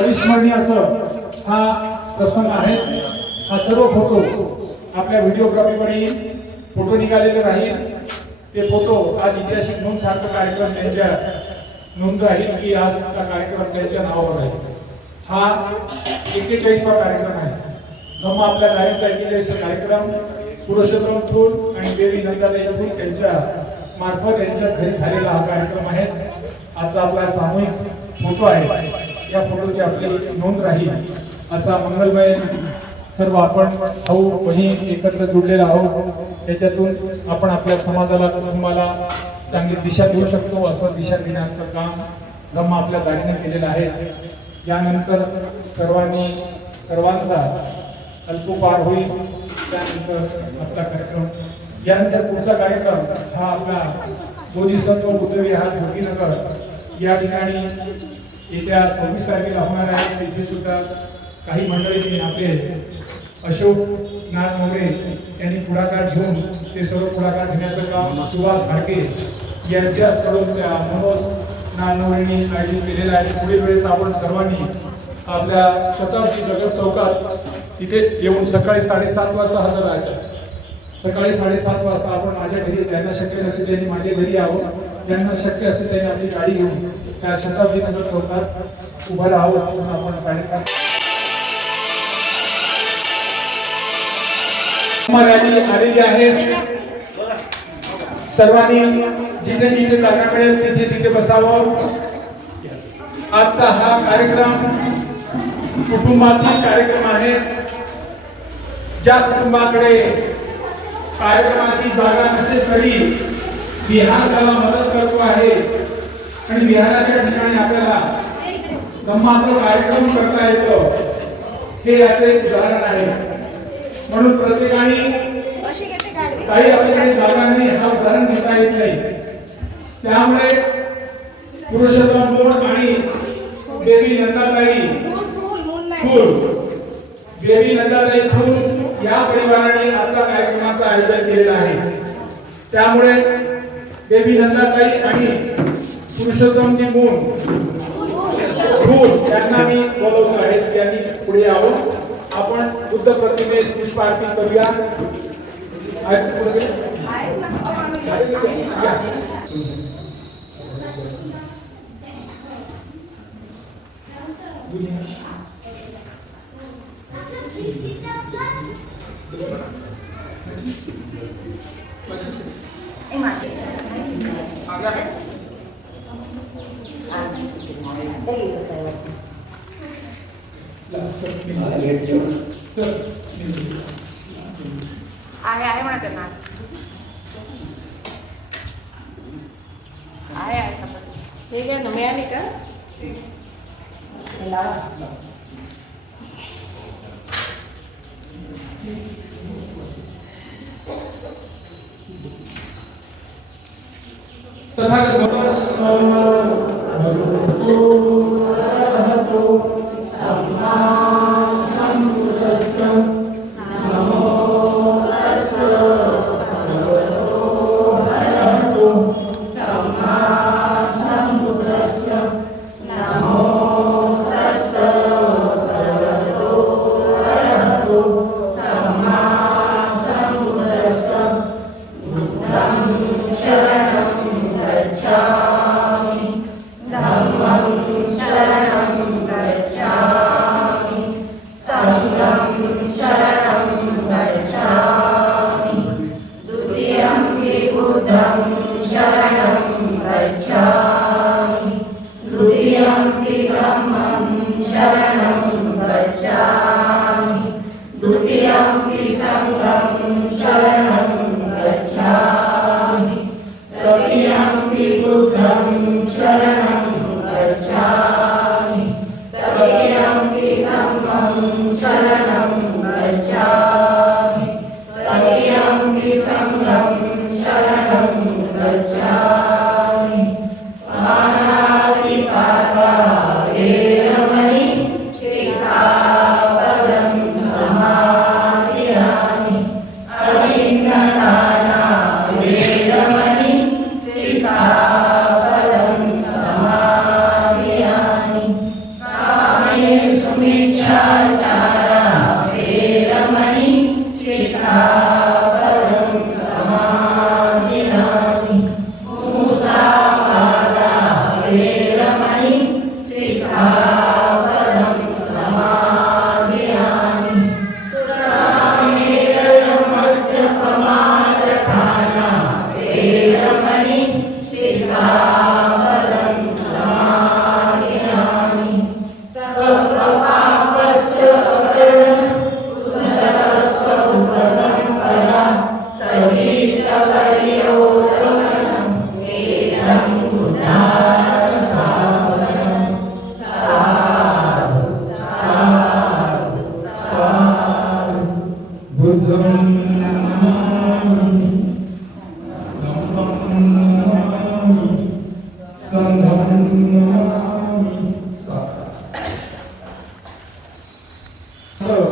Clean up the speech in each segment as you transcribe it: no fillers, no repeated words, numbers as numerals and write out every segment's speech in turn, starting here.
अविस्मरणीय असं हा प्रसंग आहे। हा सर्व फोटो आपल्या व्हिडिओग्राफीवर येईल, फोटो निघालेले राहील। ते फोटो आज ऐतिहासिक नोंद सारखा कार्यक्रम त्यांच्या नोंद राहील की आज हा कार्यक्रम त्यांच्या नावावर आहे। हा 41वा कार्यक्रम आहे। धम्म आपल्या दारीचा 41वा कार्यक्रम पुरुषोत्तम थूल आणि देवी नंदाताई थूल यांच्या मार्फत यांच्या घरी झालेला हा कार्यक्रम आहे। आजचा आपला सामूहिक फोटो आहे। या फोटोची आपली नोंद राहील असा मंगलमय सर्व आपण भाऊ बहीण एकत्र जुळलेला आहोत। त्याच्यातून आपण आपल्या समाजाला कुटुंबाला चांगली दिशा देऊ शकतो असं दिशा देण्याचं काम धम्म आपल्या दारीने केलेलं आहे। यानंतर सर्वांचा अल्पोपहार होईल। त्यानंतर आपला कार्यक्रम यानंतर पुढचा कार्यक्रम हा आपला बोधिसत्व बुद्धविहार जोगीनगर या ठिकाणी येत्या 26 तारखेला होणार आहे। तिथे सुद्धा काही मंडळी आपले अशोक नाथ मोरे यांनी पुढाकार घेऊन ते सर्व पुढाकार घेण्याचं काम सुहास घाडगे यांच्याकडून त्या मनोज नानवळींनी आयोजित केलेलं आहे। पुढील वेळेस आपण सर्वांनी आपल्या शताब्दी नगर चौकात तिथे येऊन सकाळी 7:30 वाजता हजर राहायचं। सकाळी 7:30 वाजता आपण माझ्या घरी, ज्यांना शक्य नसेल त्यांनी माझ्या घरी यावं, ज्यांना शक्य असेल त्यांनी आपली गाडी घेऊन त्या शताब्दी नगर चौकात उभं राहावं। आपण 7:30 रॅली आलेली आहे। सर्वांनी जिथे जिथे जागा मिळेल तिथे तिथे बसावं। आजचा हा कार्यक्रम कुटुंबातील कार्यक्रम आहे। ज्या कुटुंबाकडे कार्यक्रमाची जागा नसेल तरी विहार त्याला मदत करतो आहे आणि विहाराच्या ठिकाणी आपल्याला धम्माचा कार्यक्रम करता येतो, हे याचे एक उदाहरण आहे। म्हणून प्रत्येकाने काही आपल्याकडे जागा नाही हा उदाहरण घेता येत नाही। त्यामुळे पुरुषोत्तम मोड आणि देवी नंदाताई थूल या परिवाराने आजचा कार्यक्रमाचं आयोजन केलेलं आहे। त्यामुळे देवी नंदाताई आणि पुरुषोत्तमजी मोड थूल यांना मी बोलवतो आहे, त्यांनी पुढे यावं। आपण बुद्ध प्रतिमेस पुष्प अर्पण करूया। आहे म्हणा त्यांना आहे सगळं ठीक आहे ना। मिळाली का Amen.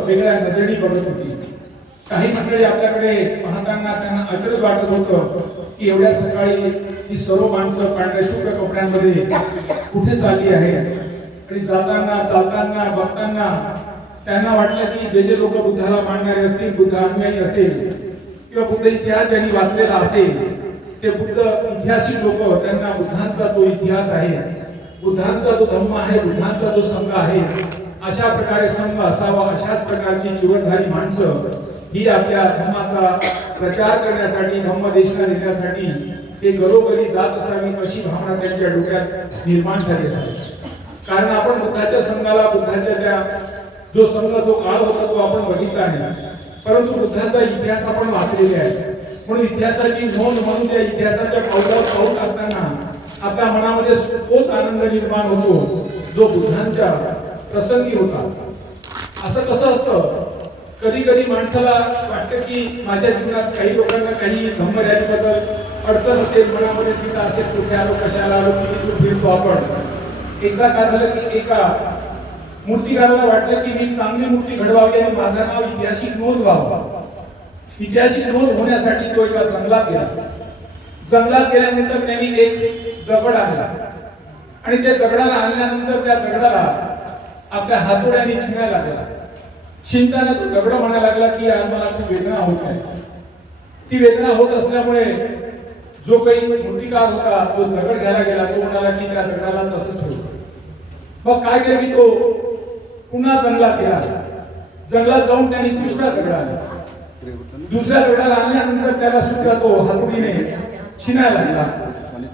वेगळ्या नजरेने बघत होती. काही मंडळी आपल्याकडे पाहताना त्यांना अचरज वाटत होतं की एवढ्या सकाळी ही सर्व माणसं पांढऱ्या शुभ्र कपड्यांमध्ये कुठे चालली आहे. आणि जाताना चालताना बघताना त्यांना वाटलं की जे जे लोक बुद्धाला मानणारे असतील, बुद्ध अनुयायी असेल किंवा बुद्ध इतिहास ज्यांनी वाचलेला असेल, ते बुद्ध इतिहासिक लोक, त्यांना बुद्धांचा तो इतिहास आहे, बुद्धांचा तो धम्म आहे, बुद्धांचा जो संघ आहे, अशा प्रकारे संघ असावा, अशाच प्रकारची जीवनधारी माणसं ही आपल्या धम्माचा प्रचार करण्यासाठी, धम्म देशना देण्यासाठी ते घरोघरी जात असावी, अशी भावना त्यांच्या डोक्यात निर्माण झाली असावी. कारण आपण बुद्धाच्या संघाला, बुद्धाच्या त्या जो संघ, जो काळ होता तो आपण बघितला नाही, परंतु बुद्धाचा इतिहास आपण वाचलेला आहे. म्हणून इतिहासाची नोंद म्हणून त्या इतिहासाच्या पावलावर पाऊल टाकताना आपल्या मनामध्ये तोच आनंद निर्माण होतो जो बुद्धांच्या प्रसंगी होता. असं कसं असतं, कधी कधी माणसाला वाटतं की माझ्या जीवनात काही लोकांना काही धम्मर्यादेबद्दल अडचण असेल, मनामध्ये चिंता असेल, कुठे आलो, कशाला आलो, किती फिरतो आपण. एकदा काय झालं की एका मूर्तिकाराला वाटलं की मी चांगली मूर्ती घडवावी आणि माझं नाव ऐतिहासिक नोंद व्हावं. ऐतिहासिक नोंद होण्यासाठी तो एका जंगलात गेला. जंगलात गेल्यानंतर त्यांनी एक दगड आणला आणि त्या दगडाला आणल्यानंतर त्या दगडाला आपल्या हातोड्याने छिनायला लागला. छिनताना तो दगड म्हणायला लागला की आज मला खूप वेदना होत आहे. ती वेदना होत असल्यामुळे जो काही मूर्तिकार होता तो दगड घ्यायला गेला, तो म्हणाला की त्या दगडाला तसंच ठेव. मग काय केलं की तो पुन्हा जंगलात गेला. जंगलात जाऊन त्यांनी दुसरा दगड आणला. दुसऱ्या दगडाला आणल्यानंतर त्याला सुद्धा तो हातोडीने छिनायला लागला.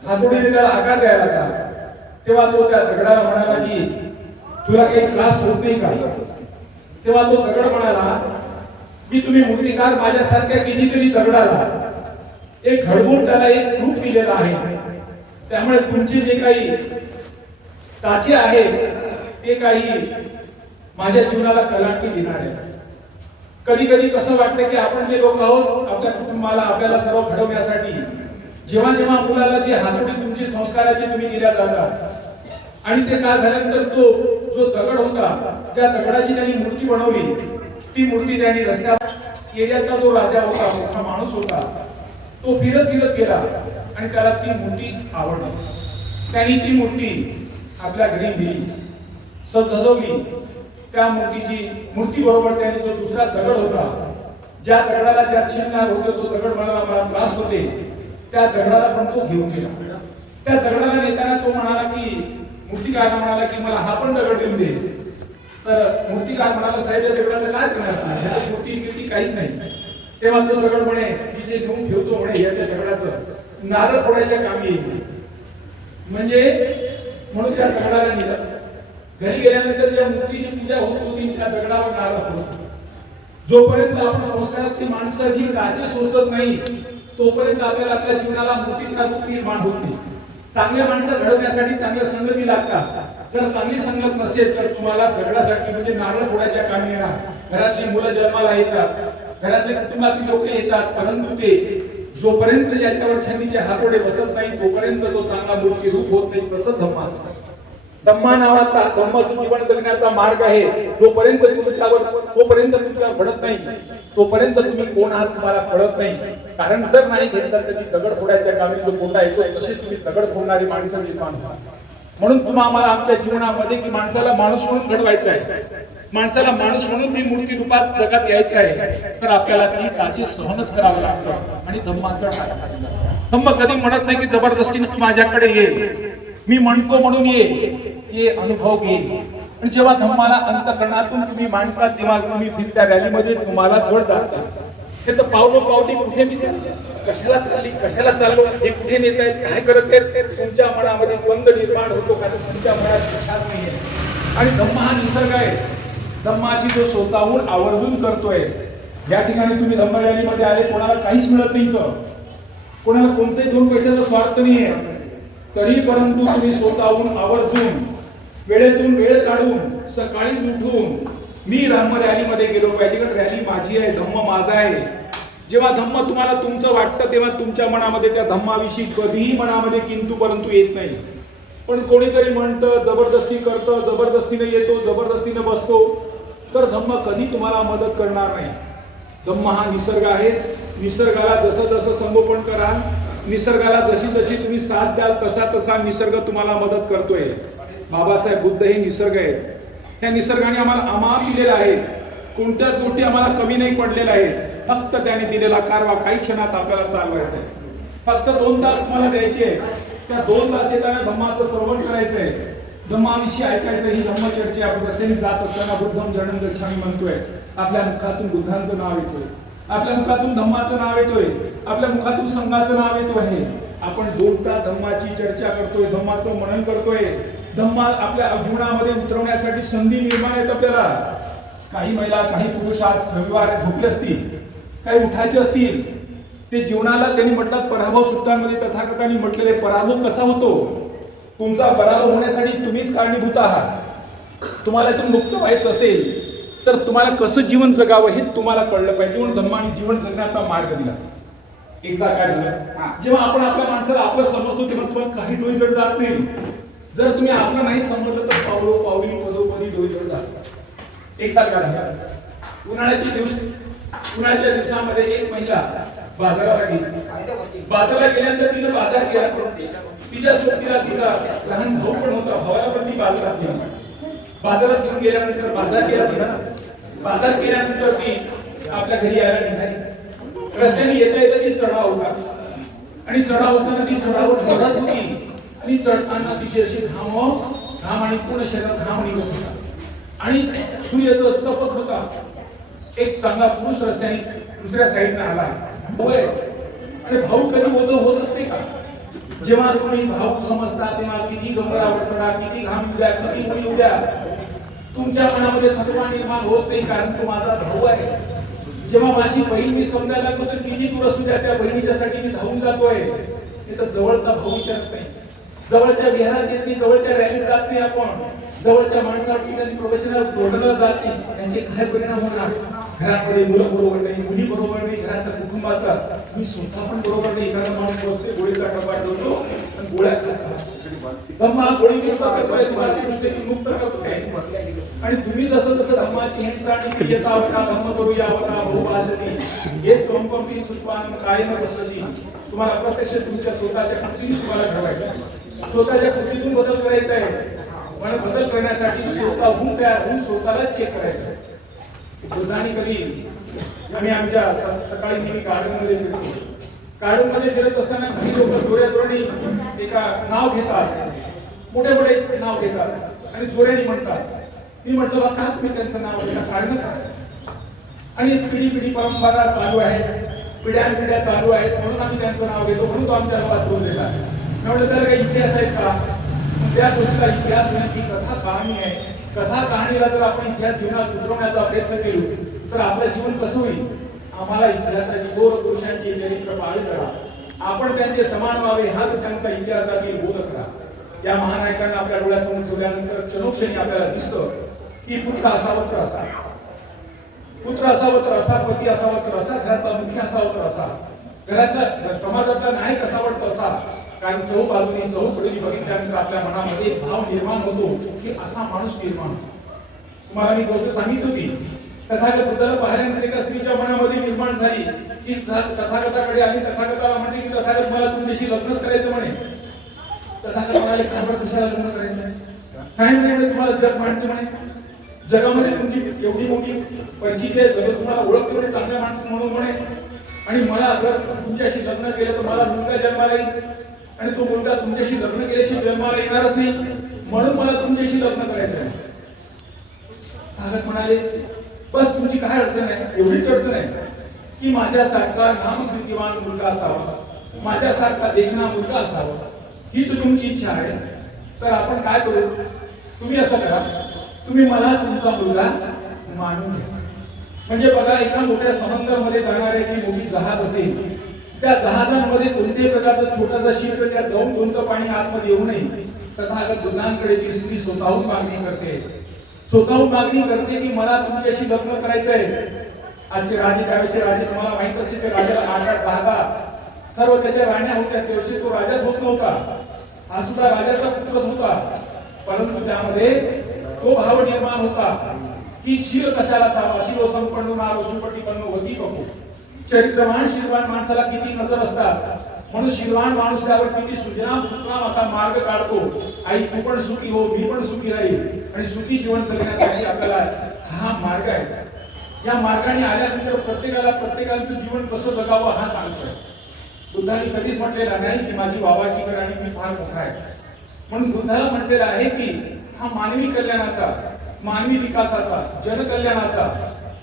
हातोडीने त्याला आकार द्यायला लागला. तेव्हा तो त्या दगडाला म्हणाला की तुला काही त्रास होत नाही का? तेव्हा तो दगड म्हणाला की तुम्ही मूर्तिकार माझ्यासारख्या कितीतरी दगडाला एक घडवून त्याला एक रूप दिलेलं आहे, त्यामुळे तुमचे जे काही टाचे आहेत ते काही माझ्या जीवनाला कलांटी देणार आहे. कधी कधी कसं वाटतं की आपण जे लोक आहोत, आपल्या कुटुंबाला, आपल्याला सर्व घडवण्यासाठी जेव्हा जेव्हा मुलाला जी हातोडी तुमची संस्काराची तुम्ही दिल्या जातात आणि ते काय झाल्यानंतर तो जो दगड होता, ज्या दगडाची त्यांनी मूर्ती बनवली, ती मूर्ती त्यांनी रस्त्यात एरियाचा जो राजा होता, मोठा माणूस होता, तो फिरत फिरत गेला आणि त्याला ती मूर्ती आवडली. त्यांनी ती मूर्ती आपल्या घरी नेली, सजवली. त्या मूर्ती बरोबर त्यांनी जो दुसरा दगड होता, ज्या दगडाला ज्या छिनणार होते, तो दगड म्हणाला मला त्रास होते, त्या दगडाला पण तो घेऊन गेला. त्या दगडाला नेताना तो म्हणाला की मूर्तिकार म्हणाला की मला हा पण दगड देऊन दे. तर मूर्तिकार म्हणाला साहेब या दगडाचं काय करणार, मूर्ती काहीच नाही. तेव्हा तो दगड म्हणे मी जे घेऊन ठेवतो म्हणे याच्या दगडाचं नारळ फोडायच्या कामी येईल. म्हणजे म्हणून त्या दगडाला नेलं. घरी गेल्यानंतर ज्या मूर्तीची पूजा होत होती त्या दगडावर नारळ फोडतो. जोपर्यंत आपण संस्कारातली माणसं जी काचे सोसत नाही तोपर्यंत आपल्याला आपल्या जीवनाला मूर्तीचा रूप निर्माण होत नाही. चांगल्या माणसं घडवण्यासाठी चांगल्या संगती लागतात. जर चांगली संगत नसेल तर तुम्हाला दगडासाठी म्हणजे नारळ फोडायच्या कामी येणार. घरातली मुलं जन्माला येतात, घरातले कुटुंबातील लोक येतात, परंतु ते जोपर्यंत याच्यावर छंदीचे हातोडे बसत नाही तोपर्यंत तो चांगला मूर्ती रूप होत नाही. तसंच धम्माचा, धम्मा नावाचा धम्म जीवन जगण्याचा मार्ग आहे. जोपर्यंत तुमच्यावर पडत नाही तोपर्यंत तुम्ही कोण आहात तुम्हाला कळत नाही. कारण जर नाही घेतलं तर कधी दगड फोडायच्या कामी जो कोटा येतो तसे तुम्ही दगड फोडणारी माणसं निर्माण होतात. म्हणून तुम्हाला आमच्या जीवनामध्ये की माणसाला माणूस म्हणून घडवायचं आहे, माणसाला माणूस म्हणून ती मूर्ती रूपात जगात यायचं आहे, तर आपल्याला ती टाचे सहनच करावं लागतं. आणि धम्माचा टाच, धम्म कधी म्हणत नाही की जबरदस्तीने तू माझ्याकडे ये, मी म्हणतो म्हणून ये अनुभव घे. आणि जेव्हा धम्माला अंतःकरणातून तुम्ही मांडता तेव्हा तुम्ही फिरत्या रॅलीमध्ये तुम्हाला जड जातात. हे तर पावलो पावली कुठे मी कशाला चालली, कशाला चाललो, हे कुठे नेत आहेत, काय करत आहेत, तुमच्या मनामध्ये द्वंद्व निर्माण होतो का? तुमच्या मनात विचार नाहीये. आणि धम्म हा निसर्ग आहे. धम्माची जो स्वतःहून आवर्जून करतोय. या ठिकाणी तुम्ही धम्म रॅलीमध्ये आले, कोणाला काहीच मिळत नाही, तर कोणाला कोणत्याही 2 पैशाचा स्वार्थ नाहीये, तरी परंतु तुम्ही स्वतःहून आवर्जून वेळेतून वेळ काढून सकाळीच उठून मी धम्म रॅलीमध्ये गेलो पाहिजे, कारण रॅली माझी आहे, धम्म माझा आहे. जेव्हा धम्म तुम्हाला तुमचं वाटतं तेव्हा तुमच्या मनामध्ये त्या धम्माविषयी कधीही मनामध्ये किंतु परंतु येत नाही. पण कोणीतरी म्हणतं, जबरदस्ती करतं, जबरदस्तीने येतो, जबरदस्तीने बसतो, तर धम्म कधी तुम्हाला मदत करणार नाही. धम्म हा निसर्ग आहे. निसर्गाला जसं जसं संगोपन कराल, निसर्गाला जशी जशी तुम्ही साथ द्याल, तसा तसा निसर्ग तुम्हाला मदत करतोय. बाबासाहेब बुद्ध हे निसर्ग आहेत. त्या निसर्गाने आम्हाला अमाप दिलेला आहे. कोणत्याच गोष्टी आम्हाला कमी नाही पडलेल्या आहेत. फक्त त्याने दिलेला कारवा काही क्षणात आपल्याला चालवायचा आहे. फक्त 2 तास तुम्हाला द्यायचे. त्या 2 तास येताना धम्माचं श्रवण करायचंय, धम्माविषयी ऐकायचं. ही धम्मचर्चा आपण रस्त्याने जात असताना बुद्धम शरणं गच्छामि म्हणतोय. आपल्या मुखातून बुद्धांचं नाव येतोय, आपल्या मुखातून धम्माचं नाव येतोय, आपल्या मुखातून संघाचं नाव येतो आहे. आपण 2 तास धम्माची चर्चा करतोय, धम्माचं मनन करतोय. धम्मा आपल्या जीवनामध्ये उतरवण्यासाठी संधी निर्माण आहेत आपल्याला. काही महिला, काही पुरुष आज रविवार झोपले असतील, काही उठायचे असतील. ते जीवनाला त्यांनी म्हटलं, पराभव सुट्टांमध्ये तथागतांनी म्हटलेले पराभव कसा होतो. तुमचा पराभव होण्यासाठी तुम्हीच कारणीभूत आहात. तुम्हाला इथून मुक्त व्हायचं असेल तर तुम्हाला कसं जीवन जगावं हे तुम्हाला कळलं पाहिजे. म्हणून धम्माने जीवन जगण्याचा मार्ग दिला. एकदा काय झालं, जेव्हा आपण आपल्या माणसाला आपलं समजतो तेव्हा तुम्हाला काही डोईजड जात नाही. जर तुम्ही आपलं नाही समजलं तर पावलो पावली पदोपदी डोईजड जातात. एकदा काय झालं, उन्हाळ्याच्या दिवसामध्ये एक महिला बाजाराला गेली. बाजाराला गेल्यानंतर तिने बाजार केला. तिच्या सोबतीला तिचा लहान भाऊ पण होता. भावाला पण ती बाजारात गेली. बाजारात घेऊन गेल्यानंतर बाजार केल्यानंतर ती आपल्या घरी यायला निघाली. रस्त्याने येता येता ती चढाव होता आणि चढाव असताना ती चढावर चढत होती आणि चढताना तिची अशी घाम आणि पूर्ण शरीरात घाम निघत होता आणि सूर्याचं तपत होता. एक चांगला पुरुष रस्त्याने दुसऱ्या साईडने आला. होय, आणि भाऊ कधी ओझं होत असते का? जेव्हा तुम्ही भाऊ समजता तेव्हा किती डोंगरावर चढा, किती घाम उद्या, किती मुली उद्या, तुमच्या मनामध्ये थकवा निर्माण होत नाही, कारण तो माझा भाऊ आहे. जेव्हा माझी बहीण मी समजायला लागलो तर किती दूर असू द्या, त्या बहिणीच्यासाठी मी धावून जातोय. तिथं जवळचा भाऊ विचारत नाही, जवळच्या विहारात येत नाही, जवळच्या रॅलीत जात नाही, आपण जवळच्या माणसावर ठिकाणी प्रवचनाला जोडलं जात नाही. त्यांचे काय परिणाम होणार? घरामध्ये मुलं बरोबर नाही, मुली बरोबर नाही, घरातल्या कुटुंबात मी स्वतः पण बरोबर नाही. कारण माणूस बसते, गोळीचा डबा ठेवतो आणि गोळ्या खातात. धम्मा गोळी करतोय, तुम्हाला दृष्टीतून मुक्त करतोय. आणि तुम्ही जसं जसं धम्माची हिंसाची येता होता, धम्म करूया होता बहुभाषणी हेच कंपनी सुपान कायम बसली. तुम्हाला प्रत्यक्ष तुमच्या स्वतःच्या कृतीतून तुम्हाला ठरवायचं, स्वतःच्या कृतीतून बदल करायचा आहे. पण बदल करण्यासाठी स्वतःहून तयार होऊन स्वतःला चेक करायचं. बुद्धाने कधी आम्ही आमच्या सकाळी नेहमी गार्डनमध्ये फिरतो. गार्डनमध्ये फिरत असताना काही लोक जोऱ्याने एका नाव घेतात, मोठे मोठे नाव घेतात आणि जोऱ्याने म्हणतात. मी म्हटलं, का तुम्ही त्यांचं नाव घेता, कारण काय? आणि पिढी पिढी परंपरा चालू आहे, पिढ्यानपिढ्या चालू आहेत, म्हणून आम्ही त्यांचं नाव घेतो, म्हणून तो आमच्या हातात बोललेला आहे. मी म्हटलं, त्याला काही इतिहास आहेत का? त्या गोष्टीला इतिहास नाही, ती कथा कहाणी आहे. कथा कहाणीला जर आपण इतिहास जीवनात उतरवण्याचा प्रयत्न केलो तर आपलं जीवन कसं होईल? आम्हाला इतिहासाची थोर पुरुषांची चरित्र पाळली करा, आपण त्यांचे समान व्हावे, हाच त्यांचा इतिहासातील बोध करा. या महानायकांना आपल्या डोळ्यासमोर ठेवल्यानंतर चणोक्षणी आपल्याला दिसतं की पुत्र असावं तर असा, पुत्र असावं तर असा, पती असावं तर असा, घरातला मुख्य असावं तर असा, घरातला समाजातला नायक असावं तर असा. कारण चौबाजूने चौकडीने बघितल्यानंतर आपल्या मनामध्ये एक भाव निर्माण होतो की असा माणूस निर्माण होतो. तुम्हाला मी गोष्ट सांगितली होती, तथागत बुद्धाला पाहिल्यानंतर एका स्त्रीच्या मनामध्ये निर्माण झाली की तथागताकडे आली. तथागताला म्हणते की तथागत मला तुमच्याशी लग्नच करायचं म्हणे. तथागत म्हणाले, कशाला लग्न करायचं? काय म्हणे, तुम्हाला जग मानते म्हणे, जगामध्ये तुमची एवढी मोठी परिचिती आहे, जग तुम्हाला ओळखते म्हणे चांगल्या माणसं म्हणून म्हणे, आणि मला जर तुमच्याशी लग्न केलं तर मला मुलगा जन्माला येईल आणि तो मुलगा तुमच्याशी लग्न केल्याशिवाय जन्माला येणारच नाही, म्हणून मला तुमच्याशी लग्न करायचं आहे. तथागत म्हणाले, बस तुमची काय अडचण आहे? एवढीच अडचण आहे. की माझ्यासारखा नामकीर्तिवान मुलगा असावा, माझ्यासारखा देखणा मुलगा असावा, ही जर तुमची इच्छा आहे तर आपण काय करू, तुम्ही असं करा, तुम्ही मला तुमचा मुलगा मानून घ्या. म्हणजे बघा, एका मोठ्या समुद्रामध्ये जाणारे की मोठी जहाज असेल, त्या जहाजांमध्ये कोणत्याही प्रकारचा छोटासा शिप त्यात जाऊन कोणतं पाणी आतमध्ये येऊ नये. तथागत बुद्धांकडे ती स्त्री स्वतःहून मागणी करते, स्वतःहून मागणी करते की मला तुमच्याशी लग्न करायचं आहे. आजचे राजे त्यावेळेचे राजे तुम्हाला माहित असेल, ते राजाला 8-8, 10 सर्व त्याच्या राण्या होत्या. त्यावेळी तो राजाच होत नव्हता, हा सुद्धा राजाचा पुत्रच होता. परंतु त्यामध्ये तो भाव निर्माण होता की शील कशाला असावा, शिरो संपन्न नारो सुपटीपन्न होती बघू. चरित्रवान शीलवान माणसाला किती नजर असतात, म्हणून शीलवान माणूस त्यावर किती सुजलाम सुफलाम असा मार्ग काढतो. आई तू पण सुखी हो, मी पण सुखी राहील आणि सुखी जीवन जगण्यासाठी आपल्याला हा मार्ग आहे. या मार्गाने आल्यानंतर प्रत्येकाचं जीवन कसं जगावं हा सांगतोय. बुद्धांनी कधीच म्हटलेलं नाही की माझी वावाची कर आणि मी फार मोठा आहे. म्हणून बुद्धाला म्हटलेलं आहे की हा मानवी कल्याणाचा, मानवी विकासाचा, जनकल्याणाचा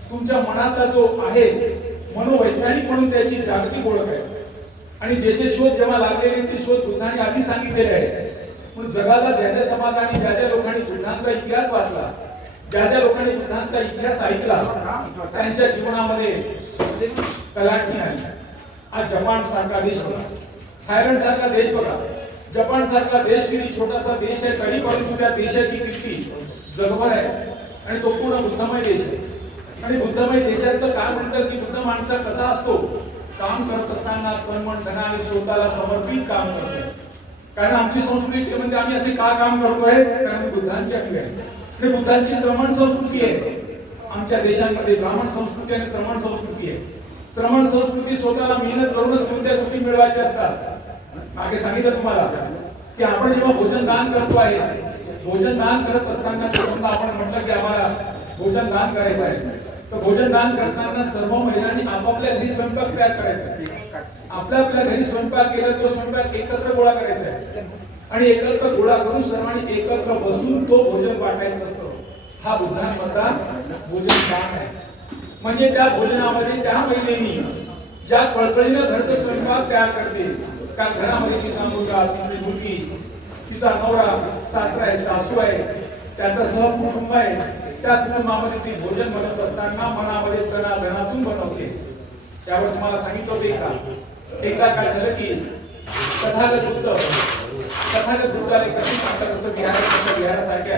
तुमच्या मनातला जो आहे मनोवैज्ञानिक म्हणून त्याची जागतिक ओळख आहे. आणि जे जे शोध जेव्हा लागलेले ते शोध बुद्धांनी आधी सांगितलेले आहे. पण जगाला ज्या समाजाने ज्या लोकांनी बुद्धांचा इतिहास वाचला, ज्या लोकांनी बुद्धांचा इतिहास ऐकला, त्यांच्या जीवनामध्ये कलाटणी आली. आज जपान सारखा देश बघा, थायलंड सारखा देश बघा. जपान सारखा देश किती छोटासा देश आहे, तरी परंतु त्या देशाची कीर्ती जगभर आहे आणि तो पूर्ण बुद्धमय देश आहे. आणि बुद्धमय देशात तर काय म्हणतात की बुद्ध माणसा कसा असतो, काम करत असताना तन मन धन आणि स्वतःला समर्पित काम करतोय. कारण आमची संस्कृती म्हणजे आम्ही असे का काम करतोय, कारण बुद्धांची आपली आहे आणि बुद्धांची श्रमण संस्कृती आहे. आमच्या देशांमध्ये ब्राह्मण संस्कृती आणि श्रमण संस्कृती आहे. श्रमण संस्कृती स्वतःला मेहनत करूनच कोणत्या गोष्टी मिळवायच्या असतात. मागे सांगितलं तुम्हाला की आपण जेव्हा भोजन दान करतो आहे, भोजन दान करत असताना समजा आपण म्हटलं की आम्हाला भोजन दान करायचं आहे, तर भोजन दान करताना सर्व महिलांनी आपापल्या घरी स्वयंपाक तयार करायचा. आपल्या घरी स्वयंपाक केला, तो स्वयंपाक एकत्र गोळा करायचा आहे आणि एकत्र गोळा करून सर्वांनी एकत्र बसून तो भोजन वाटायचा असतो. हा बुद्धांमधला भोजन दान आहे. म्हणजे त्या भोजनामध्ये त्या महिलेनी ज्या कळकळीनं घरचं स्वयंपाक तयार करते, कारण घरामध्ये तिचा मुलगा, तिची मुलगी, तिचा नवरा, सासरा आहे, सासू आहे, त्याचा सहकुटुंब आहे. त्या कुटुंबामध्ये ती भोजन बनवत असताना मनामध्ये धनातून बनवते. त्यावर तुम्हाला सांगितलं एकदा काय झालं की तथागत बुद्धाने कशी सांगतात कसं विहारासारख्या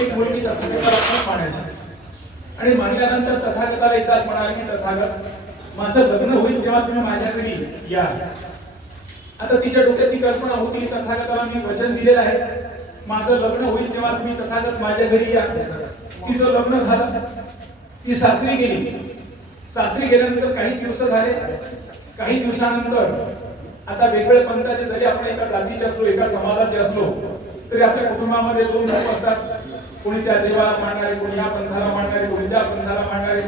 एक मुलगी तथागताला मानायची आणि मानल्यानंतर तथागताला एकदाच म्हणाले की तथागत माझं लग्न होईल तेव्हा तुम्ही माझ्या घरी या. आता तिच्या डोक्यात ती कल्पना होती, तथागताला मी वचन दिलेलं आहे, माझं लग्न होईल तेव्हा तुम्ही तथागत माझ्या घरी या. तिचं लग्न झालं, ती सासरी गेली. सासरी गेल्यानंतर काही दिवस झाले, काही दिवसानंतर आता वेगवेगळ्या पंथाचे जरी आपण एका जातीचे असलो, एका समाजाचे असलो, तरी आपल्या कुटुंबामध्ये दोन लोक असतात. कोणी त्या देवाला मानणारे, कोणी या पंथाला मानणारे, कोणी त्या पंथाला मानणारे.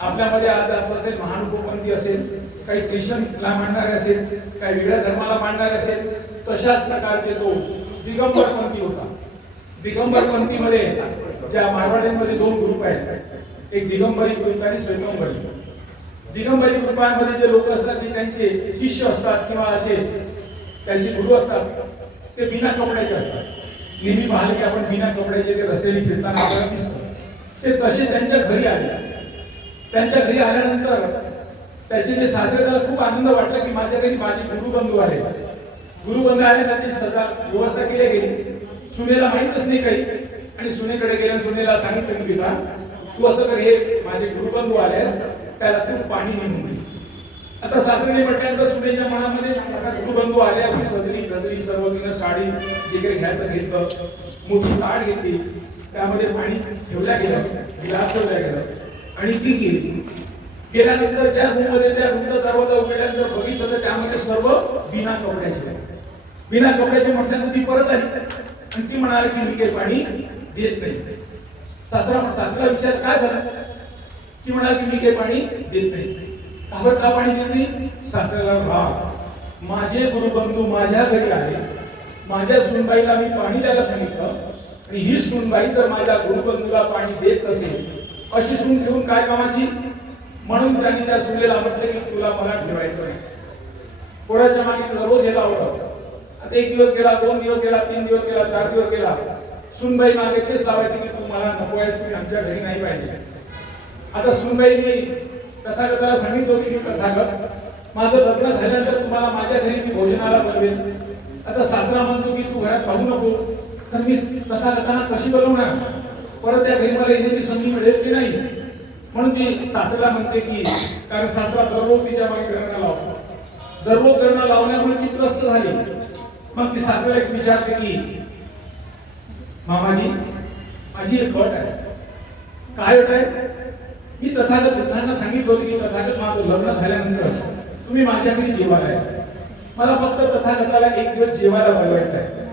आपल्यामध्ये आज असं असेल, महानुभावपंथी असेल, काही ख्रिश्चनला मानणारे असेल, काही वेगळ्या धर्माला मानणारे असेल. तशाच प्रकारचे तो दिगंबरपंथी होता. दिगंबरपंथीमध्ये ज्या मारवाड्यांमध्ये दोन ग्रुप आहेत, एक दिगंबरी ग्रुप आणि श्वेतंबरी. दिगंबरी ग्रुपांमध्ये जे लोक असतात जे त्यांचे शिष्य असतात किंवा असे त्यांचे गुरु असतात, ते बिना कपड्याचे असतात. नेहमी पाहिले की आपण बिना कपड्याचे ते रस्त्याने फिरताना आपल्याला दिसतो. ते तसे त्यांच्या घरी आले. त्यांच्या घरी आल्यानंतर त्याचे जे सासरे, त्याला खूप आनंद वाटला की माझ्या घरी माझे गुरुबंधू आले. गुरुबंधू आले, त्यांची सगळा व्यवस्था केली गेली. सुनेला माहीतच नाही काही आणि सुनेकडे गेल्या सुनेला सांगितलं की बेटा तू असं कर, हे माझे गुरुबंधू आले, त्याला तू पाणी नेऊन दे. आता सासऱ्याने म्हटल्यानंतर सुनेच्या मनामध्ये आता गुरुबंधू आले, आपली सदरी गदरी सर्व तिनं साडी जे काही घ्यायचं घेतलं, मोठी ताट घेतली, त्यामध्ये पाणी ठेवल्या गेलं, गिलास ठेवल्या गेलं आणि ती गेली. गेल्यानंतर ज्या रूममध्ये त्या रूमचा दरवाजा उघडल्यानंतर बघितलं तर त्यामध्ये सर्व बिना कपड्याचे. बिना कपड्याचे म्हटल्यानंतर ती परत आली आणि ती म्हणाली की मी काही पाणी देत नाही. सासऱ्याला विचार काय झालं? ती म्हणाली की मी काही पाणी देत नाही. का पाणी देत नाही? सासऱ्याला राग, माझे गुरुबंधू माझ्या घरी आले, माझ्या सुनबाईला मी पाणी द्यायला सांगितलं आणि ही सुनबाई जर माझ्या गुरुबंधूला पाणी देत नसेल, अशी सून ठेवून काय कामाची? म्हणून त्यांनी त्या सुनेला म्हटलं की तुला मला ठेवायचं नाही. पोराच्या मागे दररोज हे लावलं. आता 1 दिवस गेला, 2 दिवस गेला, 3 दिवस गेला, 4 दिवस गेला. सुनबाई मागे तेच लावायचे की तू मला नको आहेस, तुम्ही आमच्या घरी नाही पाहिजे. आता सुनबाईंनी तथागताला सांगितलं होतं की तथागत माझं लग्न झाल्यानंतर तुम्हाला माझ्या घरी मी भोजनाला बोलवेन. आता सासरा म्हणतो की तू घरात पाहू नको, तर मी तथागतांना कशी बोलवणार? परत त्या घरी मला येण्याची संधी मिळेल की नाही? म्हणून ती सासऱ्याला म्हणते की कारण सासरा दररोज तिच्या मागे घराला लावतो. दररोज घराला लावल्यामुळे ती त्रस्त झाली. मग ती सासऱ्याला एक विचारते की मामाजी माझी एक अट आहे. काय अट आहे? मी तथागत बुद्धांना सांगितलं होतं की तथागत माझं लग्न झाल्यानंतर तुम्ही माझ्या घरी जेवायला या. मला फक्त तथागताला 1 दिवस जेवायला बोलवायचं आहे.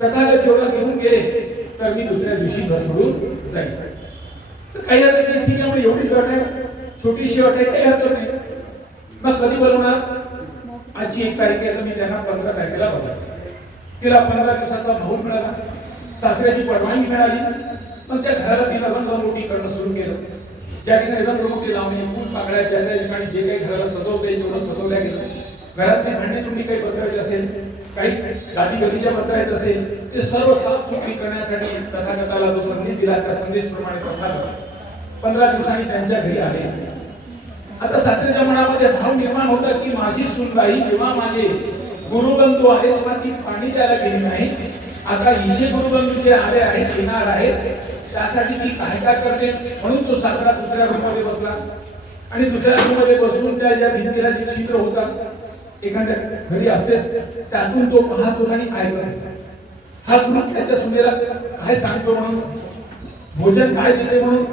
तथागत जेवढा घेऊन गेले तर मी दुसऱ्या दिवशी घर सोडून जाईल. तर काही हरकत नाही, ठीक आहे. मग एवढी अट आहे, छोटीशी अट आहे, काही हरकत नाही. मग कधी बोलवणार? आजची 1 तारीख आहे तर मी त्यांना 15 तारखेला बोलवतो. तिला 15 दिवसाचा भाऊ मिळाला, सासऱ्याची परवानगी मिळाली. मग त्या घराला तिला रंगरंगोटी करणं सुरू केलं. ज्या ठिकाणी रंगरंगोटी लावणे, फूल पाकळ्या, ज्या ठिकाणी जे काही घराला सजवता येईल तेवढं सजवल्या गेलं. घरातली भांडी तुम्ही काही बदलायची असेल, काही गादी गदीच्या बदलायचं असेल, ते सर्व साफसुथरी करण्यासाठी तथागताला जो संदेश दिला त्या संदेशप्रमाणे तथागत 15 दिवसांनी त्यांच्या घरी आले. आता सासऱ्याच्या मनामध्ये भाव निर्माण होता की माझी सुनबाई जेव्हा माझे गुरुबंधू आले तेव्हा ती पाणी द्यायला गेली नाही. आता हिचे गुरुबंधू जे आले आहेत, येणार आहेत, त्यासाठी ती काय काय करते. म्हणून तो सासरा दुसऱ्या रूममध्ये बसला आणि दुसऱ्या रूममध्ये बसून त्या ज्या भिंतीला जे छिद्र होतात एखाद्या घरी असतेच, त्यातून तो पाहतो आणि ऐकतो. हा ग्रुप त्याच्या सुनेला काय सांगतो म्हणून भोजन काय दिले म्हणून.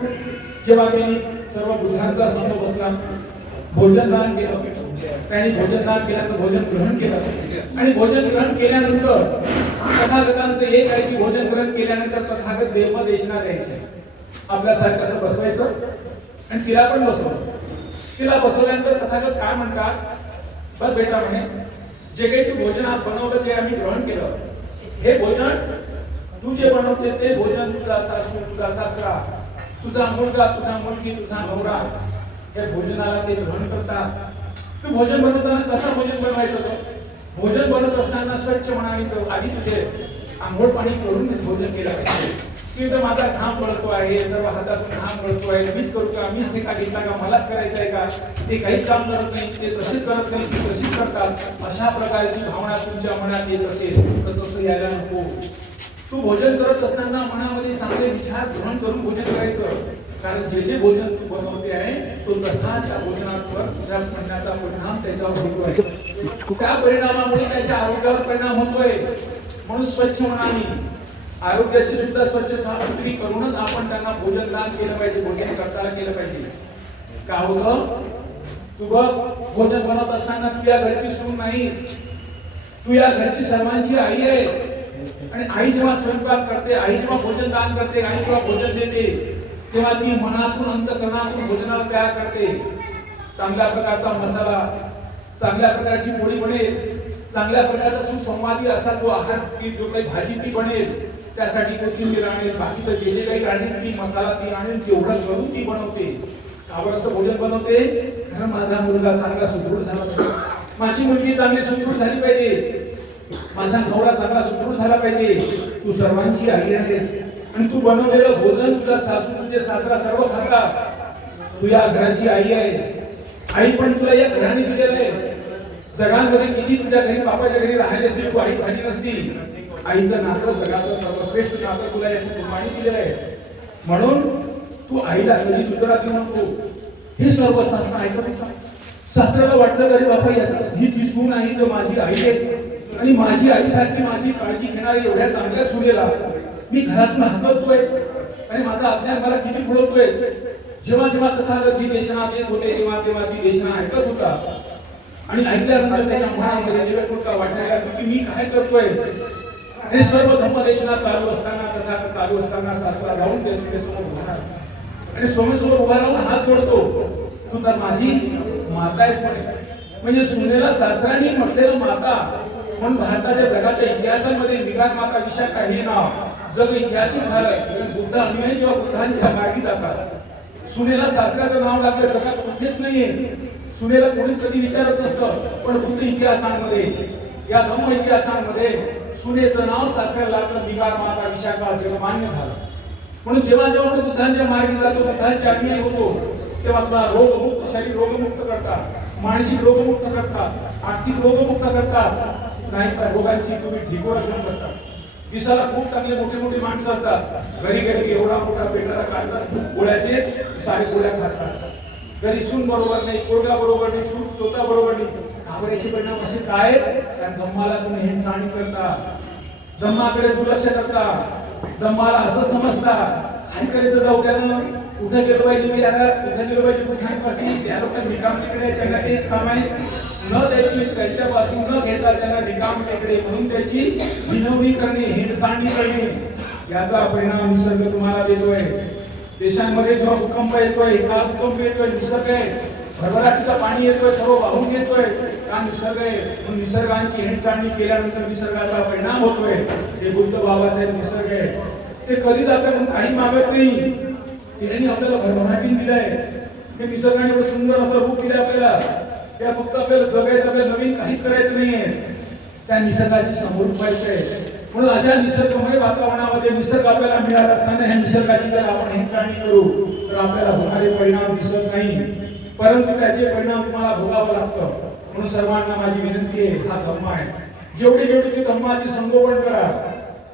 जेव्हा गेली सर्व बुद्धांचा समूह बसला, भोजनदान केलं. त्यांनी भोजनदान केल्यानंतर भोजन ग्रहण केलं आणि भोजन ग्रहण केल्यानंतर तथागतांचं एक आहे की भोजन ग्रहण केल्यानंतर तथागत देवदेशना द्यायचे. आपल्यासारखं कसं बसवायचं आणि तिला पण बसवलं. तिला बसवल्यानंतर तथागत काय म्हणतात, बस बेटा म्हणे जे काही तू भोजनात बनवलं ते आम्ही ग्रहण केलं. हे भोजन तू जे बनवते ते भोजन तुझा सासू, तुझा सासरा, तुझा मुलगा, तुझा मुलगी, तुझा नवरा या भोजनाला ते ग्रहण करतात. तू भोजन बनवताना कसं भोजन बनवायचं? भोजन बनवत असताना स्वच्छ म्हणावी, आधी तुझे आंघोळ पाणी करून भोजन केलं पाहिजे. की तर माझा घाम गळतो आहे, सर्व हातातून घाम गळतो आहे, मीच करू का, मीच ठेका घेतला का, मलाच करायचं आहे का? ते काहीच काम करत नाही, ते तसेच करत नाही, ते तशीच करतात. अशा प्रकारची भावना तुमच्या मनात येत असेल तर तसं यायला नको. तू भोजन करत असताना मनामध्ये चांगले विचार ग्रहण करून भोजन करायचं. कारण जे जे भोजन तू बनवते आहे तो तसा त्या भोजनावर तुझ्या म्हणण्याचा परिणाम त्याच्यावर होतोय. त्या परिणामामुळे त्याच्या आरोग्यावर परिणाम होतोय. म्हणून स्वच्छ मनाने आरोग्याची सुद्धा स्वच्छ साफसुथरी करूनच आपण त्यांना भोजन दान केलं पाहिजे, भोजन करताना केलं पाहिजे. का होतं? तू बघ भोजन बनवत असताना तू या घरची सून नाहीस, तू या घरची सर्वांची आई आहेस. आणि आई जेव्हा स्वयंपाक करते, आई जेव्हा भोजन दान करते, आई जेव्हा भोजन देते तेव्हा ती मनातून अंतःकरणातून भोजनाला तयार करते. चांगल्या प्रकारचा मसाला, चांगल्या प्रकारची पोळी बनेल, चांगल्या प्रकारचा सुसंवादी असा जो आहार की जो काही भाजी ती बनेल, त्यासाठी कोथिंबीर आणेल, बाकीचं जे जे काही आणेल ती मसाला ती आणेल, तेवढं करून ती बनवते. कावर असं भोजन बनवते कारण माझा मुलगा चांगला सुदृढ झाला पाहिजे, माझी मुलगी चांगली सुदृढ झाली पाहिजे, माझा नवरा चांगला सुदृढ झाला पाहिजे. तू सर्वांची आई आहेस आणि तू बनवलेलं भोजन तुझा सासू तुझे सासरा सर्व खातात. तू या घराची आई आहेस. आई पण तुला या घराने दिलेलं आहे. जगामध्ये किती तुझ्या घरी बापाच्या घरी राहिले असेल, तू आई झाली नसती. आईचं नातं जगातलं सर्वश्रेष्ठ नातं तुला या कुटुंबाने दिलेलं आहे. म्हणून तू आईला कधी दुसरा देऊ नको. हे सर्व सासरा ऐकत होता. सासऱ्याला वाटलं अरे बाबा याचा ही जी सून आहे तर माझी आई आहे आणि माझी आईसारखी माझी काळजी घेणारी एवढ्या चांगल्या सुनेला मी घरातून हाकलतोय आणि माझा अज्ञान मला किती फुलवतोय. जेव्हा जेव्हा तथागत देशनात येत होते तेव्हा तेव्हा ती देशना ऐकत होता आणि ऐकल्यानंतर त्याच्या मनामध्ये निरंकुरता वाटायला की मी काय करतोय. आणि सर्व धम्मदेशना चालू असताना तथागत चालू असताना सासरा राहून त्या सुनेसमोर उभा राहतो आणि सोमेसमोर उभा राहून हात जोडतो. तू तर माझी माता आहेस. म्हणजे सुनेला सासराने म्हटलेलं माता. म्हणून भारताच्या जगाच्या इतिहासामध्ये विराट माता विशाखा हे नाव जग ऐतिहासिक झालं. बुद्ध अनुयायी जेव्हा बुद्धांच्या मार्गी जातात, सुनेला सासऱ्याचं नाव लागलं जगात कुठेच नाहीये. सुनेला कोणीच कधी विचारत नसतं, पण बुद्ध इतिहासांमध्ये, या धम्म इतिहासांमध्ये सुनेचं नाव सासऱ्याला लागलं. निगार माता विशाखा जगमान्य झालं. म्हणून जेव्हा जेव्हा आपण बुद्धांच्या मार्गी जातो, बुद्धांच्या अनुयायी होतो, तेव्हा तुला रोगमुक्त शरीर रोगमुक्त करतात, मानसिक रोगमुक्त करतात, आर्थिक रोगमुक्त करतात. नाही तर रोगांची तुम्ही ढिगोरा घेऊन बसतात. दिसाला खूप चांगले मोठे मोठे माणसं असतात, घरी घरी एवढा मोठा पेटाला काढतात, गोळ्याचे सारे गोळ्या खातात. घरी सून बरोबर नाही, पोरगा बरोबर नाही, सून स्वतः बरोबर नाही. घाबरायचे परिणाम असे काय? कारण धम्माला तुम्ही हिंसाणी करता, धम्माकडे दुर्लक्ष करता, धम्माला असं समजता काय करायचं जाऊ त्यानं, कुठे गेलं पाहिजे मी आता, कुठे गेलं पाहिजे कुठे. त्या लोकांना रिकाम तिकडे, त्यांना तेच काम आहे, न द्यायची त्यांच्यापासून न घेता त्यांना रिकाम तिकडे म्हणून त्याची विनवणी करणे, हिंसाणी करणे. याचा परिणाम निसर्ग तुम्हाला देतोय. देशांमध्ये जेव्हा भूकंप येतोय, काल भूकंप येतोय, निसर्ग आहे, भरभराटीचं पाणी येतोय, सर्व वाहून येतोय, हा निसर्ग आहे. म्हणून निसर्गाची हिंसाणी केल्यानंतर निसर्गाचा परिणाम होतोय. हे बुद्ध बाबासाहेब निसर्ग आहे. ते कधी जातं पण काही मागत नाही. त्यांनी आपल्याला भरभराटीन दिलंय. हे निसर्गाने सुंदर असं रूप दिलं आपल्याला. त्या फक्त आपल्याला जगायचं, आपल्याला नवीन काहीच करायचं नाहीये, त्या निसर्गाची समोर व्हायचंय. म्हणून अशा निसर्गमय वातावरणामध्ये निसर्ग आपल्याला मिळाला असताना ह्या निसर्गाची जर आपण हिंसाणी करू तर आपल्याला होणारे परिणाम दिसत नाही, परंतु त्याचे परिणाम तुम्हाला भोगावं लागतं. म्हणून सर्वांना माझी विनंती आहे, हा धम्म आहे, जेवढे जेवढे ते धम्माचे संगोपन करा.